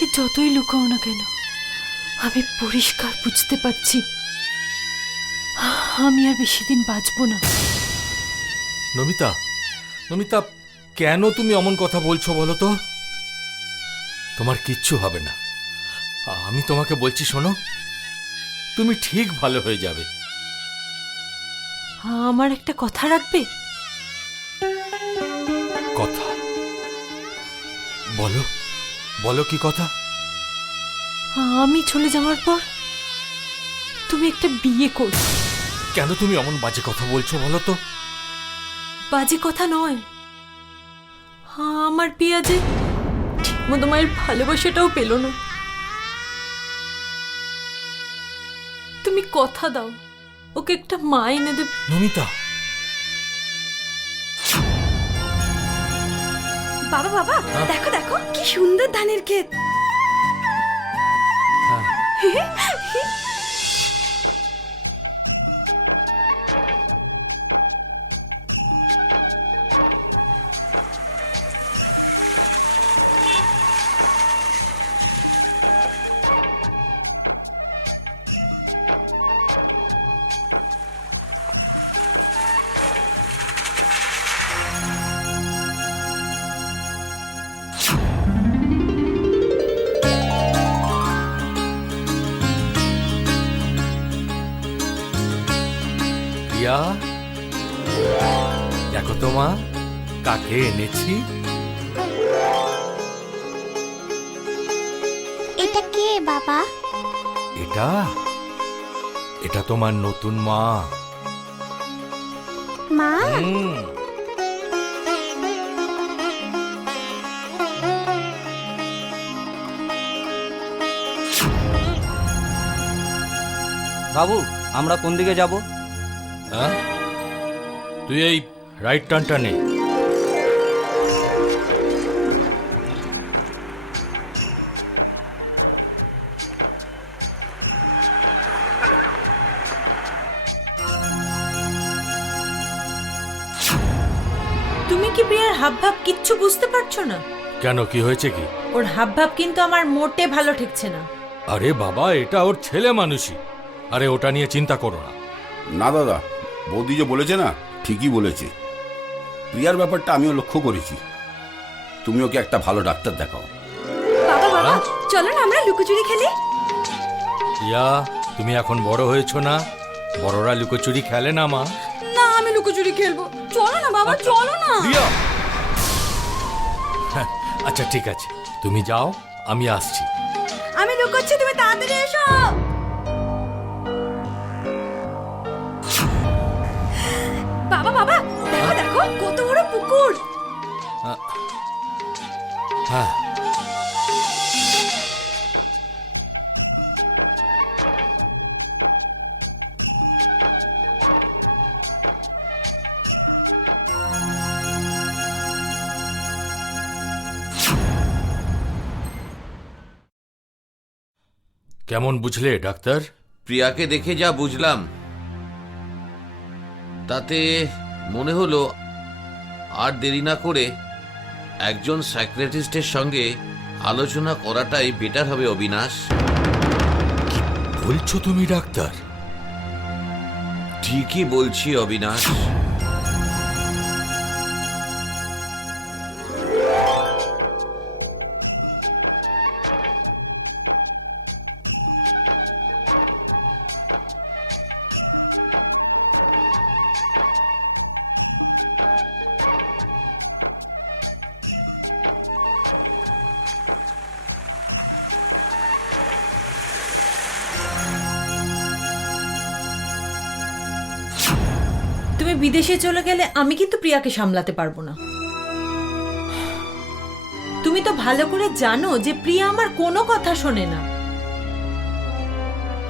আমাকে যতই লুকাও না কেন, আমি পরিষ্কার বুঝতে পারছি আমি আর বেশি দিন বাঁচবো না। নমিতা, নমিতা, কেন তুমি অমন কথা বলছো বলো তো? তোমার কিচ্ছু হবে না। আমি তোমাকে বলছি, শোনো, তুমি ঠিক ভালো হয়ে যাবে। আমার একটা কথা রাখবে? কথা বলো, বলো কি কথা? আমি চলে যাওয়ার পর তুমি একটা বিয়ে করো। কেন তুমি অমন বাজে কথা বলছো বলো তো? বাজে কথা নয়, আমার পিয়া যে ঠিকমতো মায়ের ভালোবাসাটাও পেল না। তুমি কথা দাও, ওকে একটা মা এনে দেবে। নমিতা, বাবা বাবা, দেখো দেখো কি সুন্দর ধানের ক্ষেত। প্রিয়া, দেখো তো মা, কাকে এনেছি। এটা কে বাবা? এটা এটা তোমার নতুন মা। মা? বাবু, আমরা কোন দিকে যাব? হ্যাঁ, তুই এই রাইট টার্নটা নে। তুমি কি প্রিয়ার হাবভাব কিচ্ছু বুঝতে পারছো না? কেন, কি হয়েছে কি? ওর হাবভাব কিন্তু আমার মোটে ভালো ঠেকছে না। আরে বাবা, এটা ওর ছেলে মানুষই। আরে ওটা নিয়ে চিন্তা করো না। না দাদা, বৌদি যে বলেছে না, ঠিকই বলেছে। প্রিয়ার ব্যাপারটা আমিও লক্ষ্য করেছি। তুমি ওকে একটা ভালো ডাক্তার দেখাও। বাবা বাবা, চলো না আমরা লুকোচুরি খেলি। ইয়া, তুমি এখন বড় হয়েছো না? বড়রা লুকোচুরি খেলে না মা। না, আমি লুকোচুরি খেলবো। চলো না বাবা, চলো না। প্রিয়া! হ্যাঁ, আচ্ছা ঠিক আছে, তুমি যাও, আমি আসছি। আমি লুকোচ্ছি, তুমি তাড়াতাড়ি এসো। বাবা বাবা, দেখো দেখো কত বড় পুকুর। হ্যাঁ, কেমন বুঝলে ডাক্তার? প্রিয়াকে দেখে যা বুঝলাম তাতে মনে হলো আর দেরি না করে একজন সাইকিয়াট্রিস্টের সঙ্গে আলোচনা করাটাই বেটার হবে অবিনাশ। কি বলছো তুমি ডাক্তার? ঠিকই বলছি অবিনাশ। তুমি বিদেশে চলে গেলে আমি কিন্তু প্রিয়াকে সামলাতে পারবো না। তুমি তো ভালো করে জানো যে প্রিয়া আমার কোনো কথা শোনে না।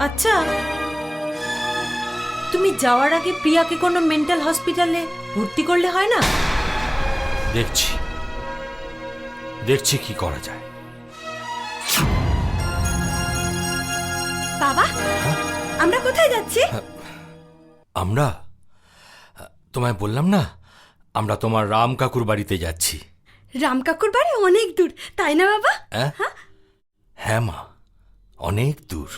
আচ্ছা, তুমি যাওয়ার আগে প্রিয়াকে কোনো মেন্টাল হসপিটালে ভর্তি করলে হয় না? দেখছি দেখছি কি করা যায়। বাবা, আমরা কোথায় যাচ্ছি? আমরা, তোমায় বললাম না, আমরা তোমার রাম কাকুর বাড়িতে যাচ্ছি। রাম কাকুর বাড়ি অনেক দূর, তাই না বাবা? হ্যাঁ, হ্যাঁ মা, অনেক দূর।